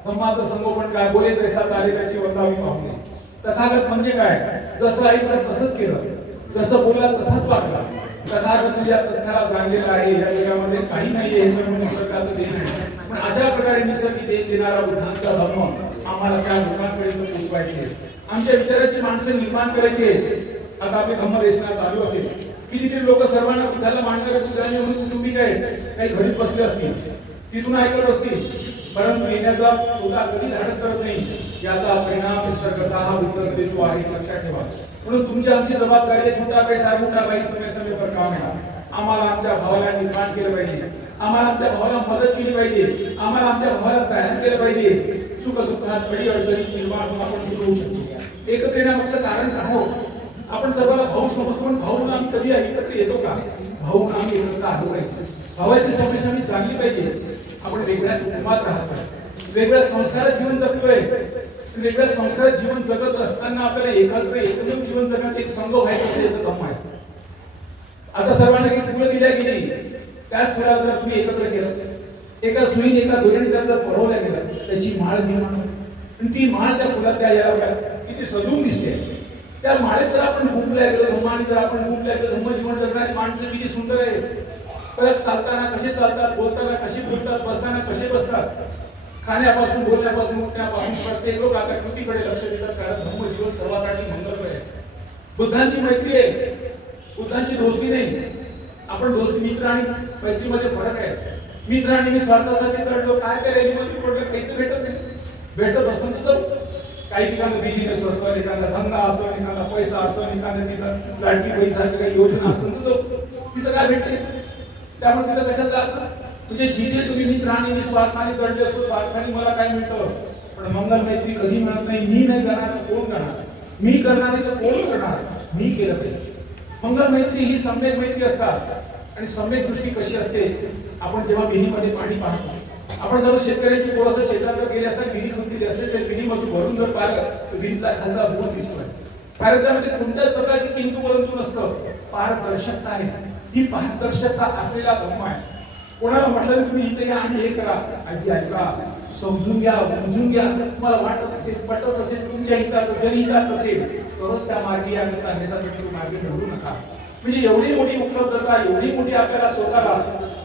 धम्माचं संगोपन काय? बोले तैसा चाले त्याची वंदावी पाहू नये. तथागत म्हणजे काय? जसं ऐकलं तसंच केलं, जसं बोलला तसंच वागला. तथागत म्हणजे तथ्याला जाणलेला आहे, या जगामध्ये काही नाहीये, हे सर्व निसर्गाचं देण आहे. पण अशा प्रकारे निसर्गी देण देणारा बुद्धांचा धम्म आम्हाला त्या लोकांपर्यंत पोहोचवायचे, आमच्या विचाराची माणसं निर्माण करायचे. आता आपली धम्म देशना चालू असेल, कितीतरी लोक सर्वांना बुद्धाला मानणारे बुद्धांनी म्हणून तुम्ही काय काही घरीच बसले असतील, तिथून ऐकत असतील, परंतु येण्याचा स्वतः कधी धाडस करत नाही. याचा परिणाम निसर्गतः हा बुद्ध देतो आहे, लक्षात ठेवा. म्हणून तुमची आमची जबाबदारी आहे, छोटा काही सारखा काही समय समय पर काम आहे. आम्हाला आमच्या भावाला निर्माण केलं पाहिजे, आम्हाला आमच्या भावाला मदत केली पाहिजे, आम्हाला आमच्या भावाला तयार केलं पाहिजे. सुख दुःखात पडी अडचणीत निर्माण होऊन आपण करू शकतो. एकत्र येण्यामागचं कारण काय? आपण सर्वांना भाऊ समजतो, पण भाऊ आम्ही कधी एकत्र येतो का? भाऊ आम्ही एकत्र आलो पाहिजे. भावाची समस्या आम्ही जाणली पाहिजे. आपण वेगळ्या कुटुंबात राहतोय, वेगळ्या संस्कारात जीवन जगतोय, वेगळ्या संस्कारात जीवन जगत असताना आपल्याला एकत्र एकत्र जीवन जगण्याचे एक संघ व्हायचं असेल तर धम्म आहे. आता सर्वांना काही फुलं दिल्या गेली, त्याच फुलाला जर तुम्ही एकत्र केलं, एका सुईने एका दोरीने जर पळवल्या गेलं, त्याची माळ निर्माण होते. ती माळ त्या फुलात त्या याला किती सजून दिसते. त्या माळेत जर आपण गुंफल्या गेलो धम्माने, जर आपण गुंफल्या गेलो, धम्म जीवन जगणारी माणसं किती सुंदर आहे. परत चालताना कसे चालतात, बोलताना कसे बोलतात, बसताना कसे बसतात, खाण्यापासून बोलण्यापासून उठण्यापासून प्रत्येक लोक आता कृतीकडे लक्ष देतात. कारण धम्म जीवन सर्वांसाठी मंगलमय आहे. बुद्धांची मैत्री आहे, बुद्धांची दोस्ती नाही. आपण दोस्ती, मित्र आणि मैत्रीमध्ये फरक आहे. मित्र आणि मी स्वार्थासाठी करतो, काय काय रॅलीमध्ये पडलं, काहीच भेटत नाही. भेटत असं तर जाऊ. काही ठिकाणी बिझनेस असं, एखादा धंदा असं, एखादा पैसा असं, एखाद्या तिथं लाडकी पैसाची काही योजना असं तर जाऊ. तिथं काय भेटते? त्यामुळे तिथं कशात जायचं? म्हणजे जिथे तुम्ही मित्र आणि निस्वार्थाने जडले असतो, स्वार्थाने मला काय मिळतं, पण मंगल मैत्री कधी मिळत नाही. मी नाही करणार तर कोण करणार? मी करणार नाही तर कोण करणार? मी केलं पाहिजे. मंगल मैत्री ही सम्यक मैत्री असतात. आणि सम्यक दृष्टी कशी असते? आपण जेव्हा विहिरीमध्ये पाणी पाहतो, आपण जर शेतकऱ्यांची पोळस क्षेत्रात गेली असता, विहिरी खंडली असेल तर विहिरीमधून भरून जर पाहिलं तर विहिरीला खालचा बोध दिसतोय. पारदर्शकमध्ये कोणत्याच प्रकारची किंतु परंतु नसतं, पारदर्शकता आहे. ही पारदर्शकता असलेला धम्म आहे. कोणाला म्हटलं तुम्ही इथे या आणि हे करा, आधी ऐका, समजून घ्या, समजून घ्या. तुम्हाला वाटत असेल, पटत असेल, तुमच्या हिताचं जरी हिताचं असेल तरच त्या मार्गी या नेत्यासाठी मार्गी ढळू नका. म्हणजे एवढी मोठी उपलब्धता, एवढी मोठी आपल्याला स्वतःला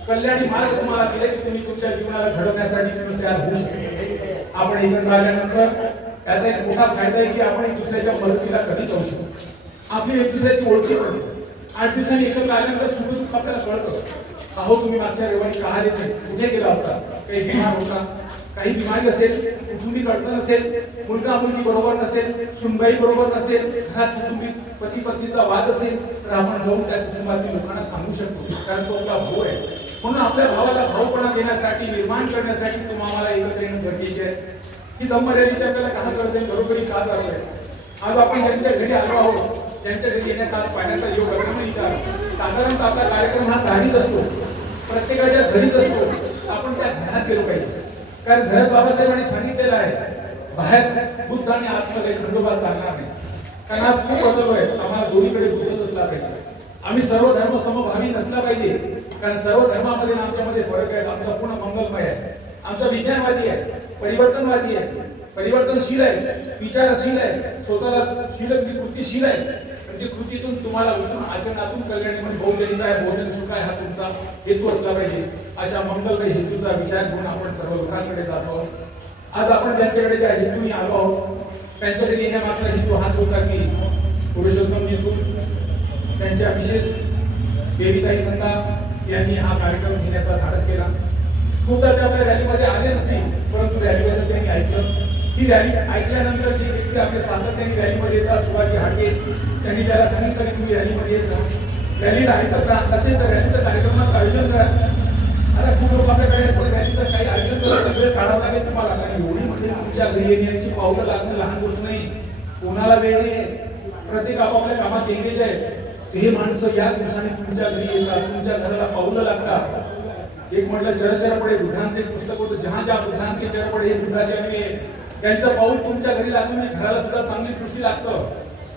कल्याणी मार्ग तुम्हाला दिले की तुम्ही तुमच्या जीवनाला घडवण्यासाठी तुम्ही तयार होऊ शकता. आपण एकत्र आल्यानंतर त्याचा एक मोठा फायदा आहे की आपण एक दुसऱ्याच्या मदतीला कधी जाऊ शकतो. आपली एक दुसऱ्याची ओळखी पडते. 8 दिवसांनी एकत्र आल्यानंतर सुख दुःख आपल्याला कळतं. अहो तुम्ही मागच्या रविवारी का आले, कुठे गेला होता, काही बिमार होता, काही बिमारी असेल, कुटुंबिक अडचण असेल, मुलगा मुलगी बरोबर नसेल, सुनबाई बरोबर नसेल, घरात कुटुंबिक पती पत्नीचा वाद असेल तर आपण जाऊन त्या कुटुंबातील लोकांना सांगू शकतो. कारण तो आपला भाऊ आहे. म्हणून आपल्या भावाला भाऊपणा देण्यासाठी, निर्माण करण्यासाठी तुम्हाला एकत्र येणं गरजेचे आहे. ही धम्म रॅलीची आपल्याला काय गरज आहे, घरोघरी का जातोय? आज आपण त्यांच्या घरी आलो आहोत. त्यांच्या घरी येण्यात आज पाण्याचा योग आला नाही का? साधारणतः आपला कार्यक्रम हा दारीत असतो, प्रत्येकाच्या घरीच असतो. आपण त्या घरात गेलो पाहिजे, कारण घरात बाबासाहेबांनी सांगितलेलं आहे बाहेर बुद्ध आणि आतमध्ये खंडोबा चालणार नाही. कारण आज खूप बदल आहे, आम्हाला दोन्हीकडे बुद्ध असला पाहिजे. आम्ही सर्व धर्म समभावी नसला पाहिजे, कारण सर्व धर्मामध्ये आमच्यामध्ये फरक आहे. आमचा पूर्ण मंगलमय आहे, आमचा विज्ञानवादी आहे, परिवर्तनवादी आहे, परिवर्तनशील आहे, विचारशील आहे, स्वतःला शीलक कृतीशील आहे. म्हणजे कृतीतून तुम्हाला उठून आचरणातून कल्याण म्हणजे बहुजनिक आहे, बहुजन सुख आहे, हा तुमचा हेतू असला पाहिजे. अशा मंगलमय हेतूचा विचार करून आपण सर्व लोकांकडे जातो आहोत. आज आपण ज्यांच्याकडे ज्या हेतूने आलो आहोत त्यांच्याकडे येण्यामागचा हेतू हाच होता की पुरुषोत्तम त्यांच्या विशेष देवीताई नंदा यांनी हा कार्यक्रम घेण्याचा धाडस केला. खूपदा ते आपल्या रॅलीमध्ये आले नसतील, परंतु रॅलीमध्ये त्यांनी ऐकलं. ही रॅली ऐकल्यानंतर जे व्यक्ती आपल्या सातत्याने रॅलीमध्ये येतात, सुभाजी हाके त्यांनी त्याला सांगितलं की तुम्ही रॅलीमध्ये येत राहा, रॅलीला ऐकत राहा, असेल तर रॅलीचं कार्यक्रमाचं आयोजन करा. आता खूप लोक आपल्याकडे रॅलीचं काही आयोजन करून वेळ काढावं लागेल तुम्हाला, कारण एवढी म्हणजे तुमच्या घरी येण्याची पावलं लागणं लहान गोष्ट नाही. कोणाला वेळ नाही, प्रत्येक आपापल्या कामात एंगेज आहे. हे माणसं या दिवसाने तुमच्या घरी येतात, तुमच्या घराला पावलं लागतात. एक म्हटलं चरचर पडे बुद्धांचे एक पुस्तक होतं, जहां जहां बुद्धांचे चर पडे हे बुद्धाचे अन्वय. त्यांचं पाऊल तुमच्या घरी लागून घराला सुद्धा चांगली दृष्टी लागतं,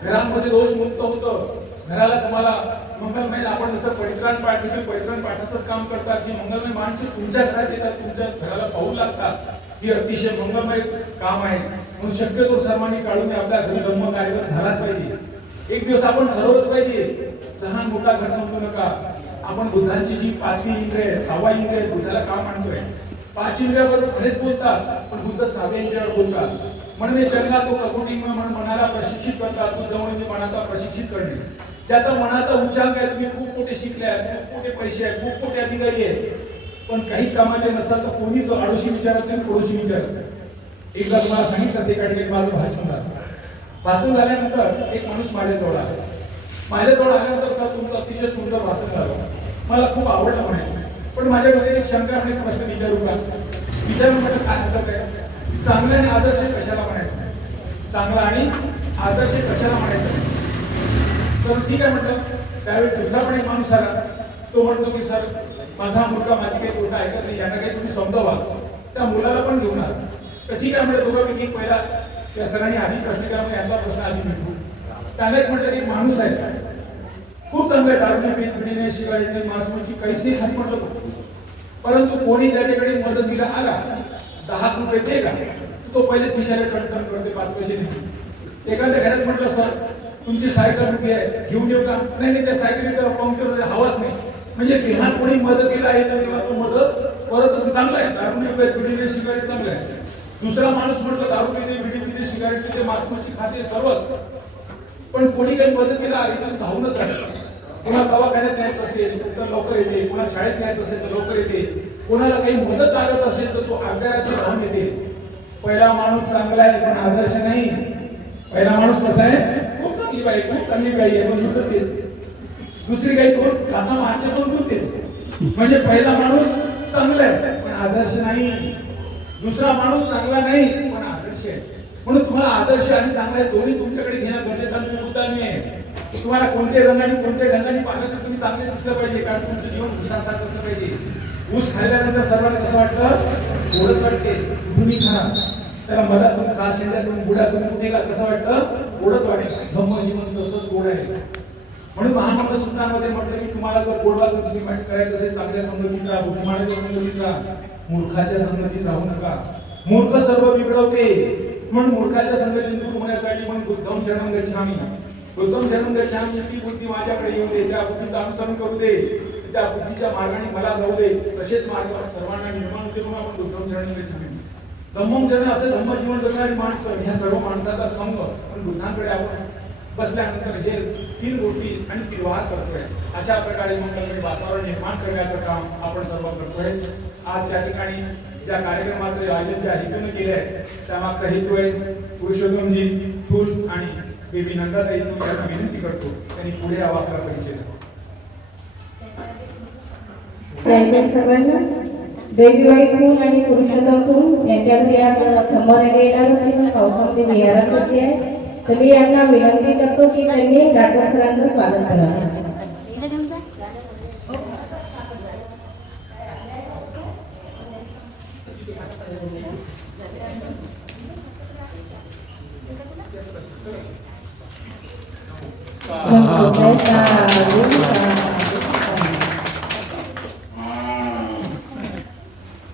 घरांमध्ये दोष मुक्त होतं, घराला तुम्हाला मंगलमय. आपण जसं परित्राण पाठ घेतो, परित्राण पाठाचंच काम करतात. ही मंगलमय माणसं तुमच्या घरात येतात, तुमच्या घराला पाऊल लागतात. ही अतिशय मंगलमय काम आहे. म्हणून शक्यतो सर्वांनी काढून आपल्या घरी धम्म कार्यक्रम झालाच पाहिजे. एक दिवस आपण ठरवलंच पाहिजे, लहान मोठा घर समजू नका. आपण बुद्धांची जी 5वी इंद्रिय 6वा इंद्रिय बुद्धाला का मानतोय? 5 इंद्रियावर सारेच बोलतात, पण बुद्ध 6व्या इंद्रियावर बोलतात. म्हणून चंगा तो कपोटी म्हणून मनाला प्रशिक्षित करतात. बुद्ध म्हणजे मनाचा प्रशिक्षित करणे. त्याचा मनाचा उच्चांक आहे. तुम्ही खूप मोठे शिकले आहेत, खूप मोठे पैसे आहेत, खूप मोठे अधिकारी आहेत, पण काहीच कामाचे नसाल तर कोणी तो आडोशी विचारत नाही, पडोशी विचारत. एकदा तुम्हाला सांगितलं असेल, एका ठिकाणी माझं भाषण झालं. भाषण झाल्यानंतर एक माणूस माझ्याजवळ आला. माझ्याजवळ आल्यानंतर सर तुमचं अतिशय सुंदर भाषण झालं, मला खूप आवडलं म्हणे, पण माझ्याकडे एक शंका आणि प्रश्न विचारू का? विचारून म्हटलं काय हरकत आहे? चांगला आणि आदर्श कशाला म्हणायचं नाही? चांगला आणि आदर्श कशाला म्हणायचं नाही? तर ठीक आहे म्हटलं. त्यावेळी दुसरा पण एक माणूस आला. तो म्हणतो की सर माझा मुलगा माझी काही गोष्ट ऐकत नाही, यांना काही तुम्ही समजावा. त्या मुलाला पण घेऊन आला. तर ठीक आहे म्हणजे दोघांपैकी पहिला त्या सरांनी आधी प्रश्न केला, यांचा प्रश्न आधी मिटवू. त्याला एक म्हटलं एक माणूस आहे, खूप चांगला दारूने पीत पिढीने शिवायने मासमची काहीच नाही खाली म्हटलं, परंतु कोणी त्याच्याकडे मदतीला आला 10 रुपये दे का, तो पहिलेच खिशाला टणटण करते, 5 पैसे नाही. एखाद्या घरात म्हटलं सर तुमची सायकल रुपये आहे, घेऊन येऊ का? नाही त्या सायकलीला पंक्चर हवाच नाही. म्हणजे तेव्हा कोणी मदतीला आहे तर तेव्हा तो मदत परत असं चांगलं आहे. दारूने पीत पिढीने शिवायला चांगलं आहे. दुसरा माणूस म्हटलं दारू पिते बिडी पिते सिगारेट पिते मासमची खाते सर्वच, पण कोणी काही मदतीला आली तर धावूनच आहे. कोणाला दवाखान्यात न्यायचं असेल तर लवकर येते, कोणाला शाळेत न्यायचं असेल तर लवकर येते, कोणाला काही मदत लागत असेल तर तो अर्ध्या रात्री धावून येते. पहिला माणूस चांगला आहे पण आदर्श नाही. पहिला माणूस कसा आहे? खूप चांगली बाई, खूप चांगली गाई आहे पण दूध देते. दुसरी गाई कोण खाता मारते पण दूध देते. म्हणजे पहिला माणूस चांगला आहे पण आदर्श नाही. दुसरा माणूस चांगला नाही पण आदर्श आहे. म्हणून तुम्हाला आदर्श आणि चांगला आहे दोन्ही तुमच्याकडे घेणं गरजेचं आहे. मुद्दा नाही. तुम्हाला कोणते रंगाने पाहिलं तर तुम्ही चांगले दिसलं पाहिजे, कारण तुमचं जीवन ऊसासारखं असलं पाहिजे. ऊस खाल्ल्यानंतर सर्वांना कसं वाटतं? गोडच वाटते. तुम्ही खा त्याला मधातून खा, शेंड्यातून बुडातून कुठे का कसं वाटतं? गोडच वाटतं. धम्म जीवन तसंच गोड आहे. म्हणून महामंगल सूत्रांमध्ये म्हटलं की तुम्हाला जर गोडवाचं करायचं असेल, चांगल्या संगतीत राहा, बुद्धिमानाच्या संगतीत राहा, मूर्खाच्या संगतीत राहू नका. मूर्ख सर्व बिघडवते. म्हणून मूर्खाच्या संगतीत दूर होण्यासाठी म्हणून बुद्धम शरणं गच्छामि. बुद्धम शरणं गच्छामि, ती बुद्धी माझ्याकडे येऊ दे, त्या बुद्धीचं अनुसरण करू दे, त्या बुद्धीच्या मार्गाने मला जाऊ दे. तसेच मार्ग सर्वांना निर्माण होते म्हणून आपण बुद्धम शरणं गच्छामि. धम्मम शरण असे धम्म जीवन जगणारी माणसं, ह्या सर्व माणसाचा संघ पण बुद्धांकडे आपण बसल्यानंतर हे 3 गोष्टी आणि निर्वाह करतोय. अशा प्रकारे मंगलमय वातावरण निर्माण करण्याचं काम आपण सर्व करतोय. आज या ठिकाणी ज्या कार्यक्रमाचे आयोजन ज्या हेतूने केले आहे त्यामागचा हेतू आहे पुरुषोत्तमजी फुल आणि बेबी नंदाताई यांना विनंती करतो त्यांनी पुढे यावा आपला परिचय द्यावा. सर्वांना बेबीबाई फुल आणि पुरुषोत्तम फुल यांच्या घरी आज धम्म रॅली येणार होती, पण पावसामध्ये विहारात होती आहे. तर मी यांना विनंती करतो की त्यांनी राठोड सरांचं स्वागत करावं.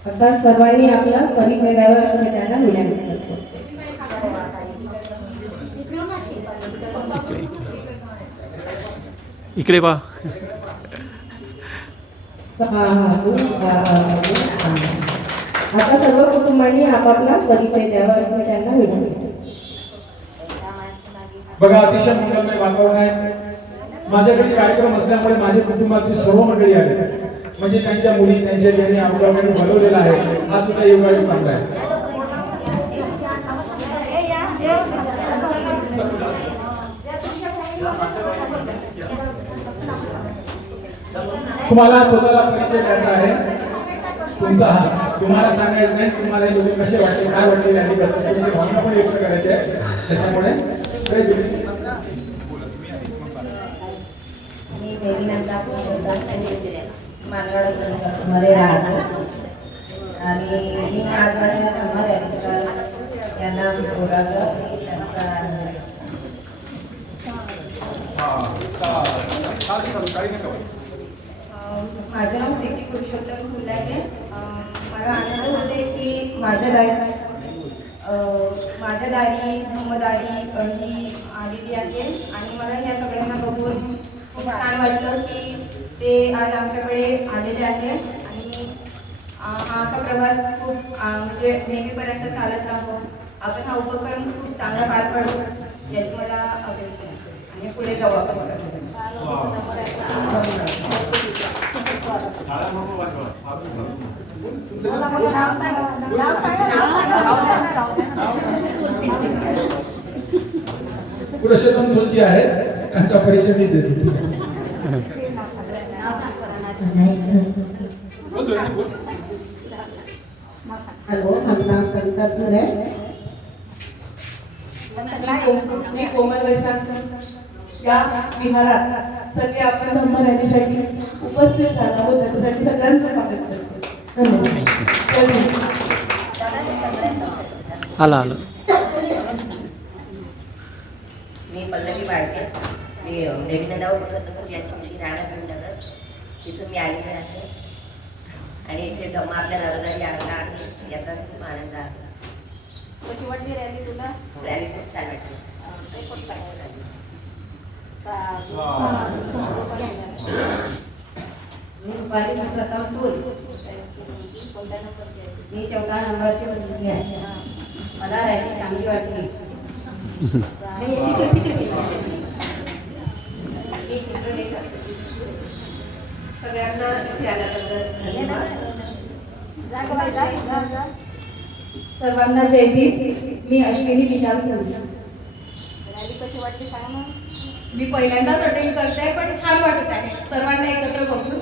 आता सर्वांनी आपला परिचय द्यावा असं मी त्यांना विनंती करतो. इकडे पहा. आता सर्व कुटुंबांनी आपापला परिचय द्यावा असं मी त्यांना विनंती करतो. बघा, अतिशय मंगलमय वातावरण आहे. माझ्याकडे कार्यक्रम असल्यामुळे माझ्या कुटुंबातील सर्व मंडळी आले, म्हणजे त्यांच्या मुली त्यांच्या ज्यांनी आमच्याकडे बोलवलेला आहे. हा सुद्धा योगायोग चांगला आहे. तुम्हाला स्वतःला परिचय द्यायचा आहे तुमचा. तुम्हाला सांगायचं आहे तुम्हाला हे लोक कसे वाटले, काय वाटले, त्यांनी तुमची भावना पण व्यक्त करायची आहे. त्याच्यामुळे मी देवीनंदा मानवाडमध्ये राहतो आणि मी आज माझ्या नंबर यांना बोलावलं. माझं नाव प्रीती पुरुषोत्तम फुलागे. मला आनंद होते की माझ्या दारी धर्मदारी ही आलेली आहे आणि मला या सगळ्यांना बघून खूप छान वाटलं की ते आज आमच्याकडे आलेले आहे आणि हा असा प्रवास खूप म्हणजे नेहमीपर्यंत चालत राहावं. आपण हा उपक्रम खूप चांगला पार पाडू याची मला अपेक्षा आहे आणि पुढे जाऊ आपण सगळे. पुरुषोत्तम फुलजी आहे, त्यांचा परिचय मी देतो. हॅलो, माझं नाव सविता धुरे आहे. मी कोमल वैशाख या विहारात सगळे आपल्या धर्म रॅलीसाठी उपस्थित झाला व त्याच्यासाठी सगळ्यांचं स्वागत करते. धन्यवाद. आलं. मी पल्लवी बाळके. मी देवीनंदा पुरुषोत्तम याची मुलगी राणा भीमनगर तिथून मी आलेली आहे आणि इथे जमा आपल्या दारोदारी आला आहे याचा खूप आनंद आहे. कशी वाटली रॅली तुला? रॅली खूप छान वाटली. मी रुपाली प्रताप फुल. मी 14 नंबरची मुलगी आहे. मला रॅली चांगली वाटली. सगळ्यांना इथे आल्याबद्दल धन्यवाद. सर्वांना जय भीम. मी अश्विनी विशाल फुल. रॅली कशी वाटली सांग ना. मी पहिल्यांदाच अटेंड करते पण छान वाटत आहे सर्वांना एकत्र बघून.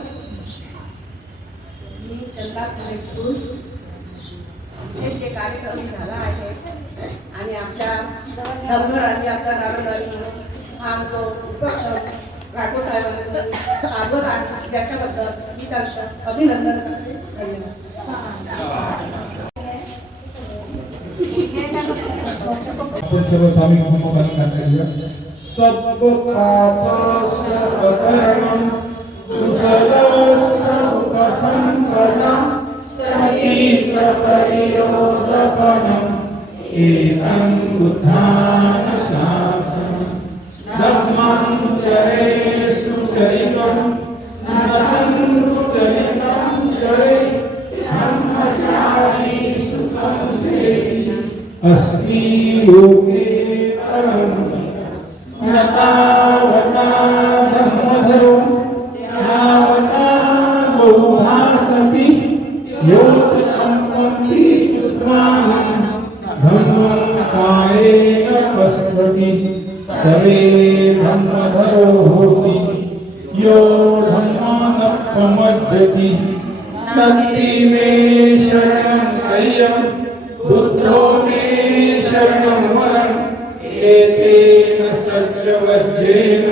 मी चंदा स्कूल. हे जे कार्यक्रम झाला आहे आणि आपल्या धर्मराजी आपल्या दारोदारी म्हणून हा जो उपक्रम राठोड साहेबांनी राबवत आहे त्याच्याबद्दल मी त्यांचं अभिनंदन करते. धन्यवाद. आपण सर्व स्वामी भूमिका करूया. सब पाप सब कर्म कुशल सब संपदम सचित परियोदपनम एकं बुद्धान शासनम धम्मं चरे सुचरितं नतं चरितं चरे ब्रह्मचारी सुखं सेहि अस्मि लोके परम नतावता धर्मधरो नावता बहुभासति योच सम्पत्ति सुत्राणं धर्मं कायेन पश्यति सर्वे धर्मधरो होति यो धर्मानप्रमज्जति तत्ति मे शरणं गय्यं बुद्धो मे शरणं वरम् एतेन सज्जवज्जेन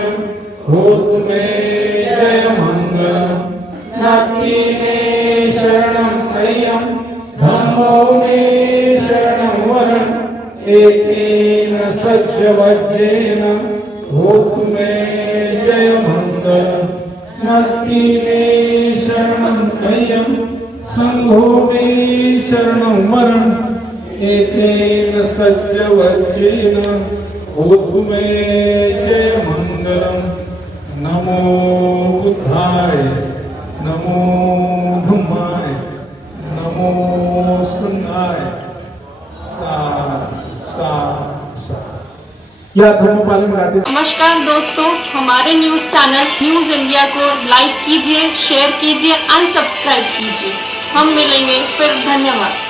होतु मे जयमङ्गलम् नात्तीने शरणं मह्यं धम्मो मे शरणं वरम् एतेन सज्जवज्जेन होतु मे जयमङ्गलम् नात्तीने शरणं मह्यं संघो मे शरणं वरम् एतेन सज्जवज्जेन होतु मे जयमङ्गलम् नमो बुद्धाय नमो धम्माय नमो संघाय सा सा सा। या धम्मपालन राधे। नमस्कार दोस्तों, हमारे न्यूज़ चैनल न्यूज़ इंडिया को लाइक कीजिए, शेयर कीजिए, अनसब्सक्राइब कीजिए। हम मिलेंगे फिर। धन्यवाद।